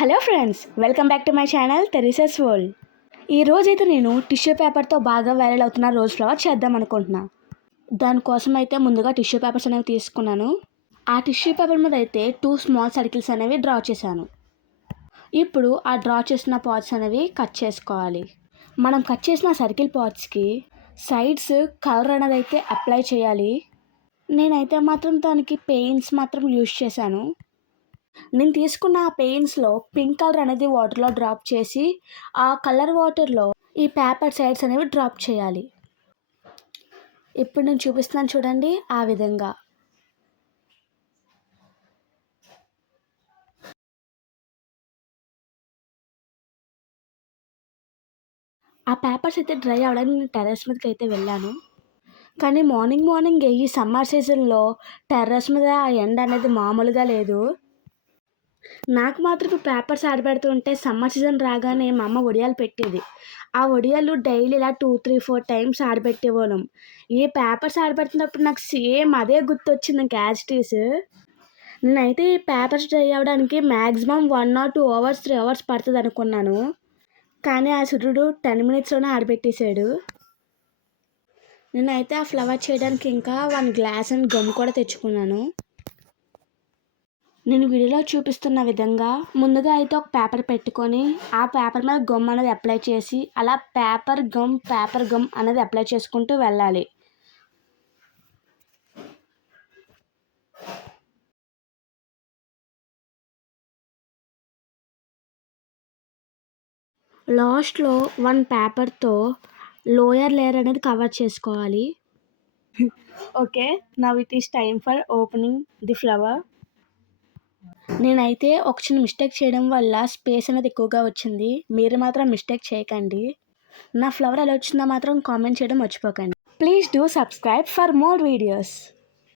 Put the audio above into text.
Hello friends, welcome back to my channel Teresa's world. ఈరోజైతే నేను tissue పేపర్తో బాగా వైరల్ అవుతున్న రోజ్ ఫ్లవర్ చేద్దాం అనుకుంటున్నా. దానికోసం అయితే ముందుగా టిష్యూ పేపర్స్ అనేవి తీసుకున్నాను. ఆ టిష్యూ పేపర్ మీద అయితే 2 స్మాల్ సర్కిల్స్ అనేవి డ్రా చేశాను. ఇప్పుడు ఆ డ్రా చేసిన పార్ట్స్ అనేవి కట్ చేసుకోవాలి. మనం కట్ చేసిన సర్కిల్ పార్ట్స్కి సైడ్స్ కలర్ అనేది అయితే అప్లై చేయాలి. నేనైతే మాత్రం దానికి పెయింట్స్ మాత్రం యూజ్ చేశాను. నేను తీసుకున్న ఆ పెయింట్స్లో పింక్ కలర్ అనేది వాటర్లో డ్రాప్ చేసి ఆ కలర్ వాటర్లో ఈ పేపర్ సైడ్స్ అనేవి డ్రాప్ చేయాలి. ఇప్పుడు నేను చూపిస్తున్నాను చూడండి, ఆ విధంగా. ఆ పేపర్స్ అయితే డ్రై అవ్వడానికి నేను టెర్రస్ మీదకి అయితే వెళ్ళాను. కానీ మార్నింగ్ ఈ సమ్మర్ సీజన్లో టెర్రస్ మీద ఆ ఎండ అనేది మామూలుగా లేదు. నాకు మాత్రం ఇప్పుడు పేపర్స్ ఆరబెడుతుంటే సమ్మర్ సీజన్ రాగానే మా అమ్మ వడియాలు పెట్టేది. ఆ వడియాలు డైలీ ఇలా 2, 3, 4 టైమ్స్ ఆరబెట్టేవాళ్ళం. ఈ పేపర్స్ ఆరబెడుతున్నప్పుడు నాకు సేమ్ అదే గుర్తొచ్చింది ఇంక యాజ్ ఇట్ ఈజ్. నేనైతే ఈ పేపర్స్ డ్రై అవ్వడానికి మ్యాక్సిమం 1 or 2 hours, 3 hours పడుతుంది అనుకున్నాను. కానీ ఆ సూర్యుడు 10 minutesలోనే ఆరబెట్టేశాడు. నేనైతే ఆ ఫ్లవర్ చేయడానికి ఇంకా 1 glass అండ్ గమ్ కూడా తెచ్చుకున్నాను. నేను వీడియోలో చూపిస్తున్న విధంగా ముందుగా అయితే ఒక పేపర్ పెట్టుకొని ఆ పేపర్ మీద గమ్ అనేది అప్లై చేసి అలా పేపర్ గమ్ అనేది అప్లై చేసుకుంటూ వెళ్ళాలి. లాస్ట్లో 1 పేపర్తో లోయర్ లేయర్ అనేది కవర్ చేసుకోవాలి. Okay, now it is time for opening the flower. నేనైతే ఒక చిన్న మిస్టేక్ చేయడం వల్ల స్పేస్ అనేది ఎక్కువగా వచ్చింది. మీరు మాత్రం మిస్టేక్ చేయకండి. నా ఫ్లవర్ ఎలా వచ్చిందో మాత్రం కామెంట్ చేయడం మర్చిపోకండి. Please do subscribe for more videos.